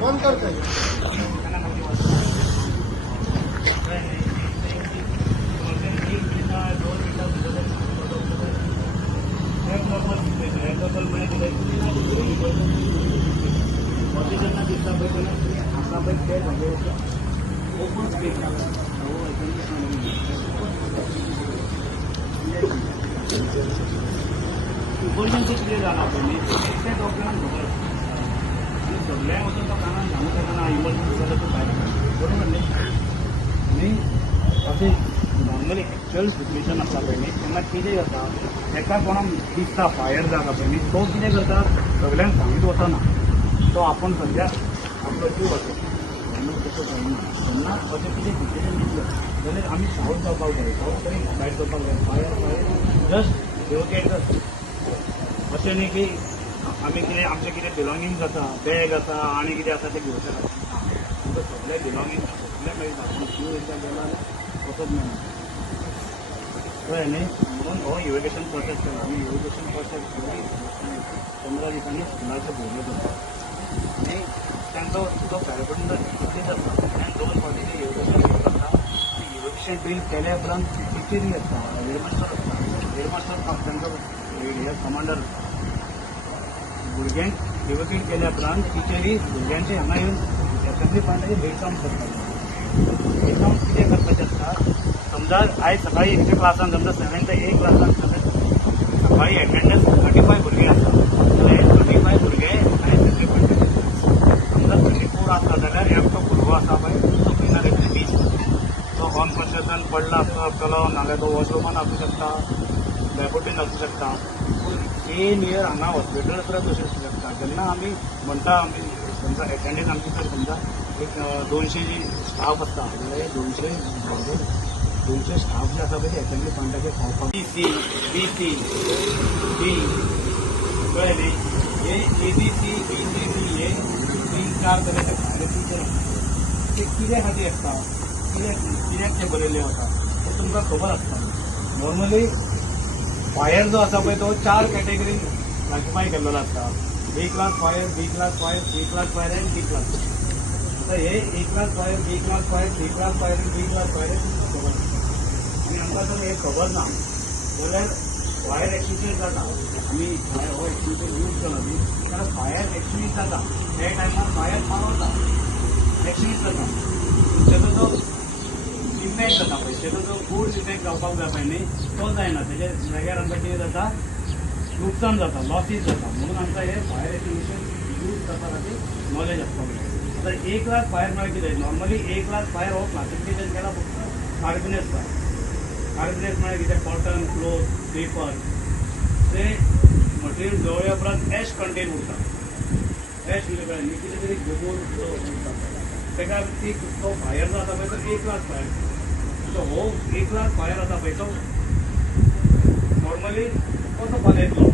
बंद कर emergency clear झाला आपण त्या डॉक्टरांना सगळ्या होतं तो काना सांगू शकता इमर्जन्सी झालं तर काय बरोबर नाही असे नॉर्मली एक्च्युअल सिच्युएशन आसता पळय न्ही तेन्ना कितें जाता एका कोणाक दिसता फायर जाता पळय न्ही तो कितें करता सगळ्यांक सांगीत वचना तो आपण सद्या आपलो जीव वचता आनी तसो जायना तेन्ना अशें कितें सिच्युएशन दिसलें जाल्यार आमी सावध जावपाक जाय सावध तरी भायर सरपाक जाय फायर जस्ट एवकेट अशें न्ही की आमी कितें आमचें कितें बिलॉंगींग जाता बॅग आसा आनी कितें आसा तें घेवचें ना तुमकां सगळें बिलॉंगींग सगळें मेळटा पूण तूं एकदां गेला जाल्यार वचप मेळना कळ्ळें न्ही म्हणून हो इव्हॅक्युएशन प्रोसेस केला आमी इव्हॅक्युएशन प्रोसेस 15 दिसांनी स्कुलाचो भोवलो करता आनी तांचो जो पॅरापेंट टीचर आसता ताणें 2 फावटी तें इव्हॅक्युएशन करता इव्हॅक्युएशन डील केल्या उपरांत टिचरी आसता हेडमास्टर आसता हेडमास्टर तांचो हे कमांडर भुरग्यांक इव्हॅक्युएट केल्या उपरांत टिचरी भुरग्यांचे हांगा येवन असेंब्ली पॉयंटाचेर वेलकम करतात वेलकम कितें करपाचें आसता समजा आयज सकाळी एके क्लासान समजा 7th A क्लासान सकाळी एटेंडन्स 35 भुरगे आसता जाल्यार 35 भुरगे आयज असेंब्ली पॉयंटाचेर समजा 34 आसता जाल्यार एकटो भुरगो आसा पळय तो खंय ना खंय 20 तो अनकॉन्शियसान पडला आसतलो नाल्यार तो वॉशरुमान आसूं शकता लॅबोरेटरीन आसूं शकता पूण नियर हांगा हॉस्पिटल सुद्दां तशें आसूं शकता जेन्ना आमी म्हणटा आमी समजा एटेंडन्स आमची जर समजा एक 200 स्टाफ आसता जाल्यार 200 स्टाफ जे आसा पळय ते असेंब्ली पॉयंटाचेर पावपाक BC BC D कळ्ळें न्ही हे ABC BC D हे 3-4 तरेचे भायले टिचर आसता ते कित्या खातीर आसता कित्याक ते बरयल्ले वता हें तुमकां खबर आसता नॉर्मली फायर जो आसा पळय तो 4 कॅटेगरी क्लासिफाय केल्लो आसता A class fire B class fire C class fire आनी D क्लास आतां हे A class fire B class fire C class fire आनी D क्लास फायर तुमकां खबर आसता आनी आमकां जर हें खबर ना जाल्यार फायर एक्सटिंग्विशर जाता आमी हो एक्सटिंग्विशर यूज केला न्ही जाल्यार फायर एक्सटिंग्विश जाता त्या टायमार फायर पावता एक्सटिंग्विश जाता तेजो जो इफेक्ट जाता पळय तेजो जो गुड इफेक्ट जावपाक जाय पळय न्ही तो जायना तेजे जाग्यार आमकां कितें जाता नुकसान जाता लॉसीस जाता म्हणून आमकां हे फायर एक्सटिंग्विशर यूज करपा खातीर नॉलेज आसपाक जाय आतां A क्लास फायर म्हळ्यार कितें नॉर्मली A क्लास फायर हो क्लासिफिकेशन केला फक्त कार्बनेस कार्बनेस म्हळ्यार कितें कॉटन क्लोथ पेपर ते मटेरियल जळ्या उपरांत एश कंटेन उरता एश म्हणजे कळ्ळें न्ही कितें तरी गोबोर उरता तेका तो फायर जो आसा पळय तो A क्लास फायर तो हो A क्लास फायर आसा पळय तो नॉर्मली कसो पालयतलो